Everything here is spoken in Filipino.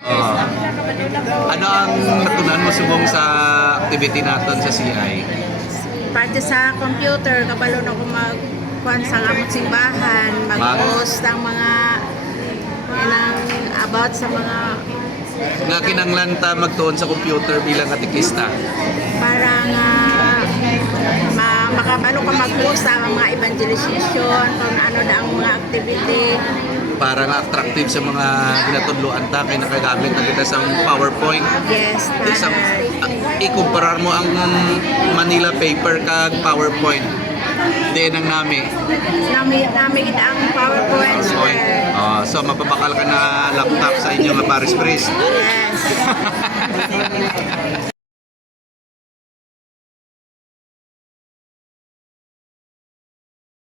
Oh. Ano ang natunan mo subong sa activity naton sa CI? Parte sa computer, kabalo na ko magkuhan sa among simbahan, mag-post ang mga about sa mga Nga kinanglan ta magtuon sa computer bilang katikista. para nga makabalo ka mag-post sa mga evangelization, kung ano na ang mga activity. Para nga attractive sa mga ginatudloan ta kay nakagamit na kita sa PowerPoint. Yes, Isang para ikumparar mo ang Manila paper kag PowerPoint. Di nang nami. nami kita ang PowerPoint. So mapabakal ka na laptop sa inyo nga Paris Press. Yes.